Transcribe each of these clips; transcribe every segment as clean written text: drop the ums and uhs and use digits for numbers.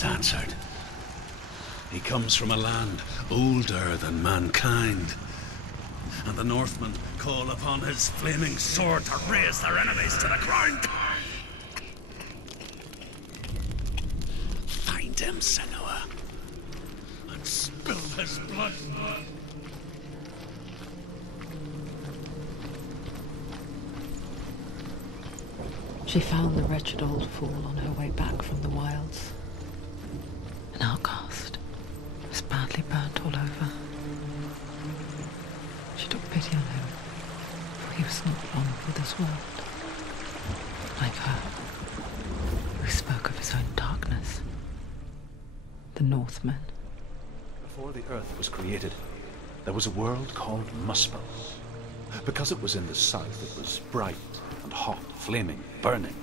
has answered. He comes from a land older than mankind, and the Northmen call upon his flaming sword to raise their enemies to the ground. Find him, Senua, and spill his blood. She found the wretched old fool on her way back from the wilds. An outcast. Was badly burnt all over. She took pity on him, for he was not long for this world. Like her, who spoke of his own darkness. The Northmen. Before the earth was created, there was a world called Muspel. Because it was in the south, it was bright and hot, flaming, burning.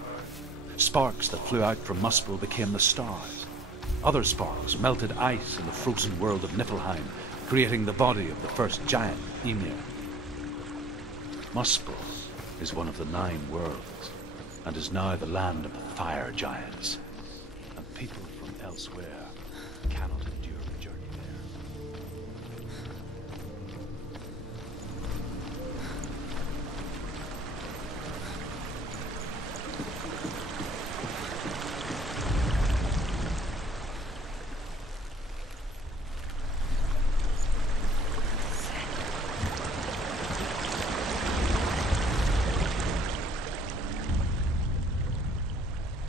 Sparks that flew out from Muspel became the stars. Other sparks melted ice in the frozen world of Niflheim, creating the body of the first giant, Ymir. Muspel is one of the 9 worlds, and is now the land of the fire giants. And people from elsewhere cannot endure the journey there.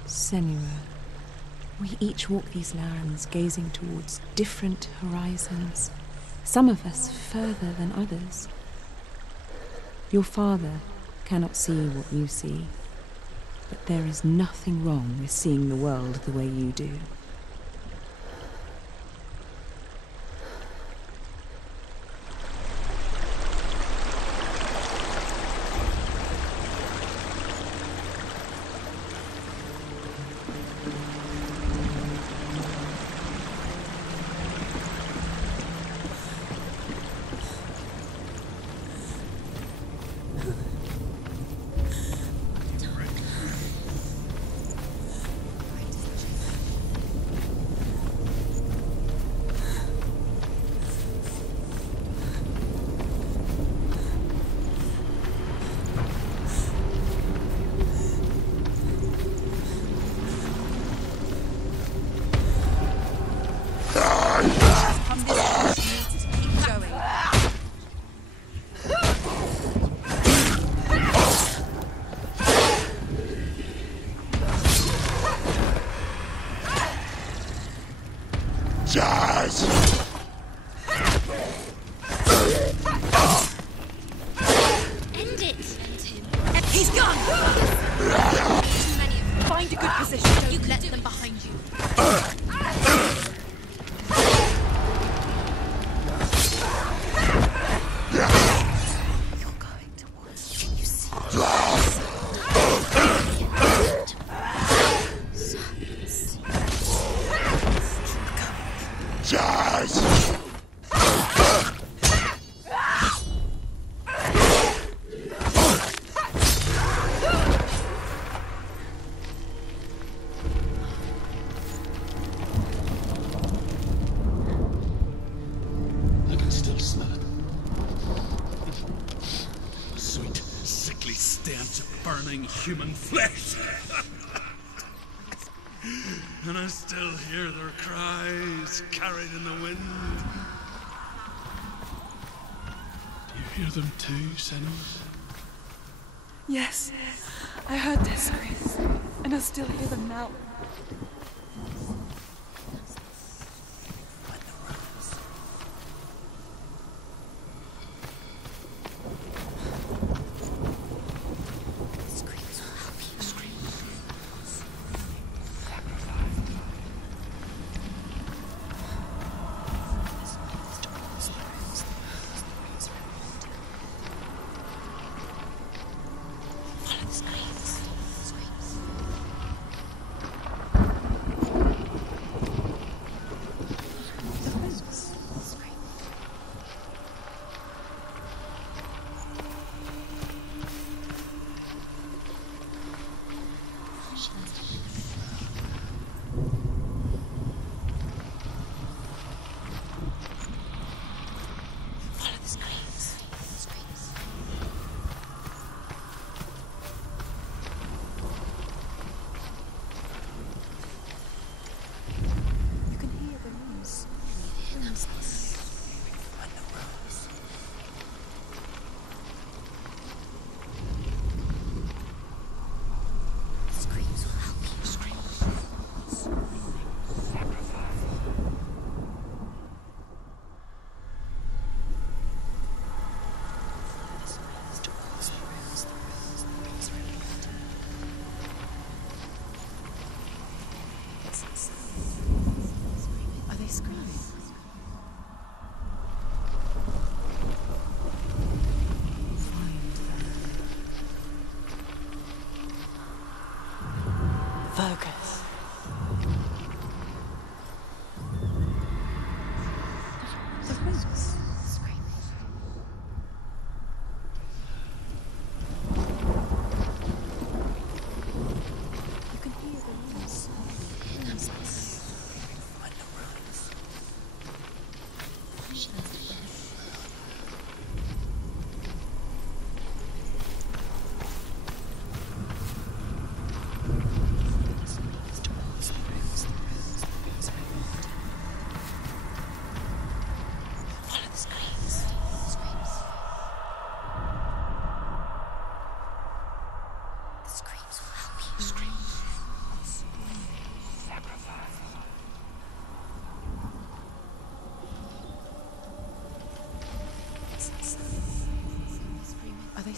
Senua, we each walk these lands gazing towards different horizons, some of us further than others. Your father cannot see what you see, but there is nothing wrong with seeing the world the way you do. End it! He's gone! Too many of them. Find a good position. You let them behind you. You're going towards you. You see. I can still smell it. A sweet, sickly stench of burning human flesh. And I still hear their cries carried in the wind. Do you hear them too, Senuas? Yes, I heard their screams, and I still hear them now.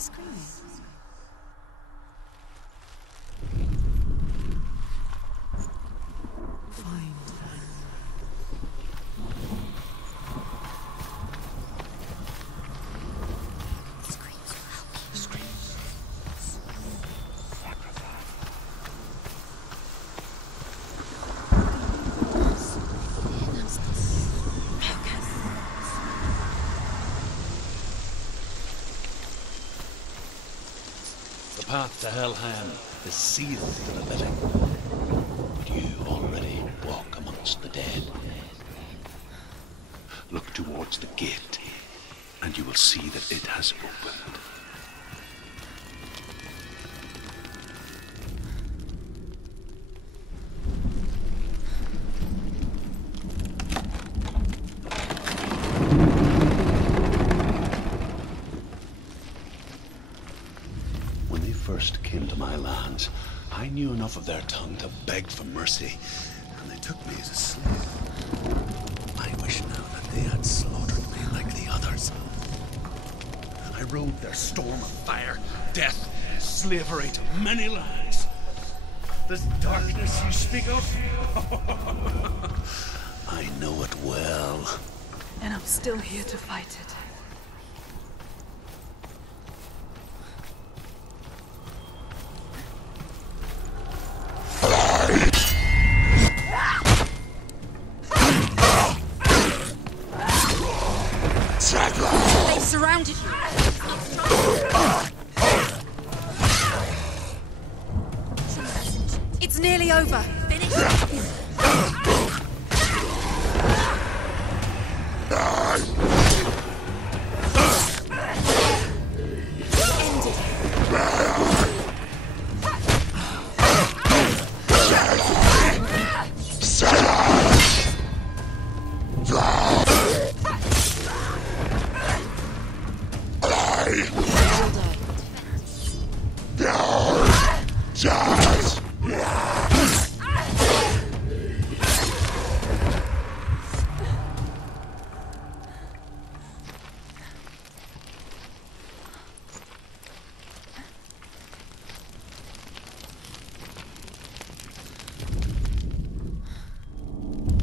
screaming? Find them. Screams will help you. Screams. Sacrifice. The path to Helheim is sealed to the living, but you already walk amongst the dead. Look towards the gate, and you will see that it has opened. When they first came to my lands, I knew enough of their tongue to beg for mercy, and they took me as a slave. I wish now that they had slaughtered me like the others. I rode their storm of fire, death, slavery to many lands. This darkness you speak of, I know it well. And I'm still here to fight it. They surrounded you. It's nearly over. Finish.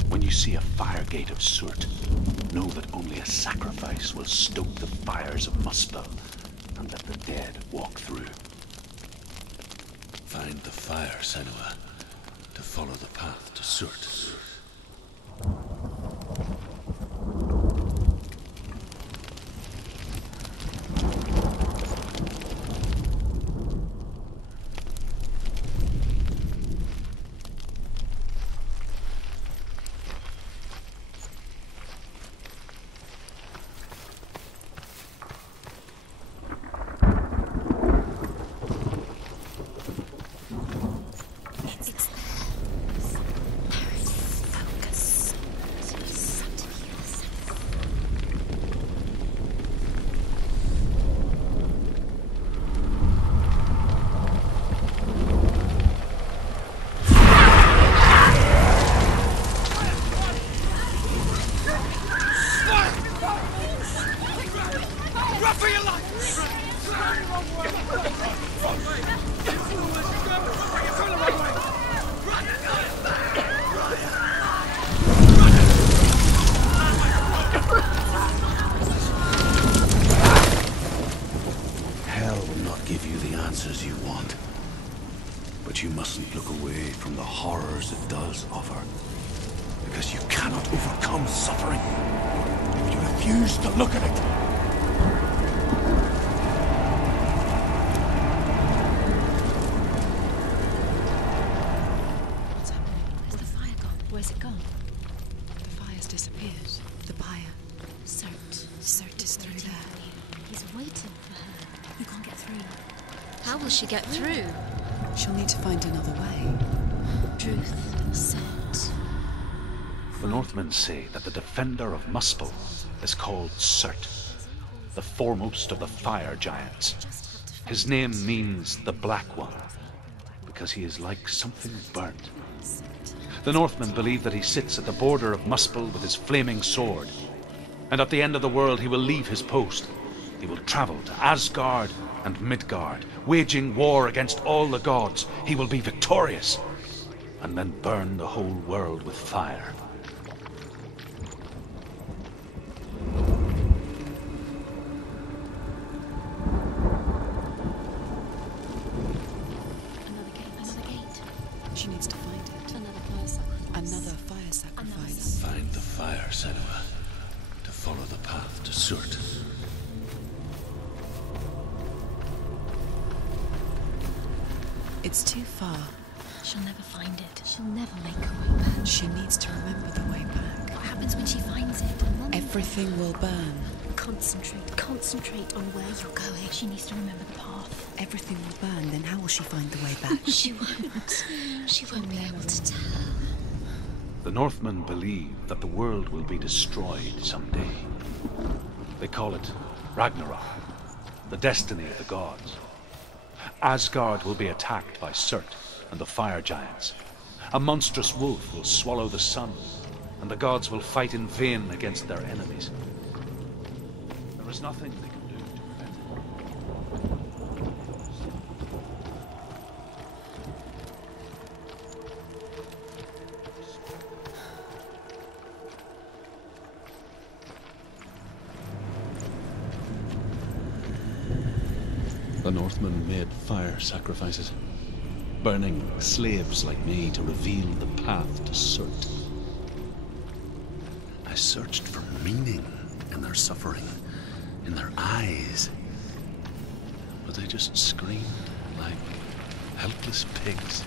When you see a fire gate of Surt, know that only a sacrifice will stoke the fires of Muspel and let the dead walk through. Find the fire, Senua, to follow the path to Surt. Hell will not give you the answers you want. But you mustn't look away from the horrors it does offer. Because you cannot overcome suffering if you refuse to look at it. What's happening? Where's the fire gone? Where's it gone? The fire's disappeared. The pyre. Surt is through there. He's waiting for her. You can't get through. How will she get through? She'll need to find another way. Truth, Surt. The Northmen say that the defender of Muspel is called Surt, the foremost of the fire giants. His name means the Black One, because he is like something burnt. The Northmen believe that he sits at the border of Muspel with his flaming sword, and at the end of the world he will leave his post He will travel to Asgard and Midgard, waging war against all the gods. He will be victorious, and then burn the whole world with fire. Another gate. She needs to find it. Another fire sacrifice. Another fire sacrifice. Find the fire, Senua. To follow the path to Surt. It's too far. She'll never find it. She'll never make her way back. She needs to remember the way back. What happens when she finds it? Everything will burn. Concentrate on where you're going. She needs to remember the path. Everything will burn, then how will she find the way back? She won't. She won't be able to tell. The Northmen believe that the world will be destroyed someday. They call it Ragnarok, the destiny of the gods. Asgard will be attacked by Surt and the fire giants. A monstrous wolf will swallow the sun, and the gods will fight in vain against their enemies. There is nothing they can do to prevent it. The Northmen made fire sacrifices, burning slaves like me to reveal the path to Surt. I searched for meaning in their suffering, in their eyes, but they just screamed like helpless pigs.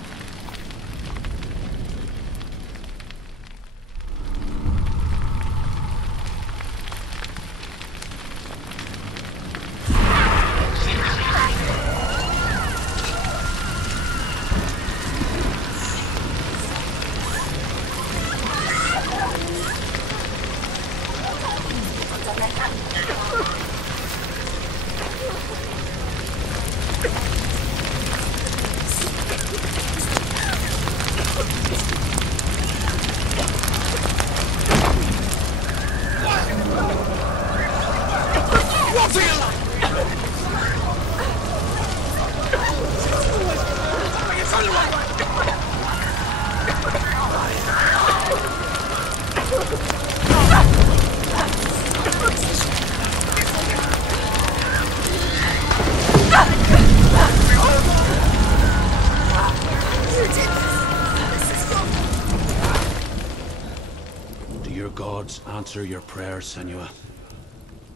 Do your gods answer your prayers, Senua?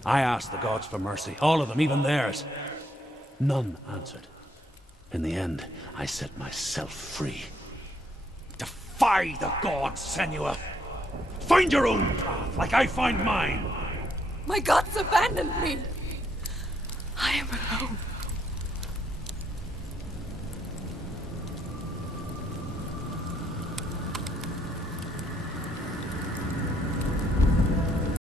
I asked the gods for mercy, all of them, even theirs. None answered. In the end, I set myself free. Defy the gods, Senua! Find your own path, like I find mine! My gods abandoned me! I am alone.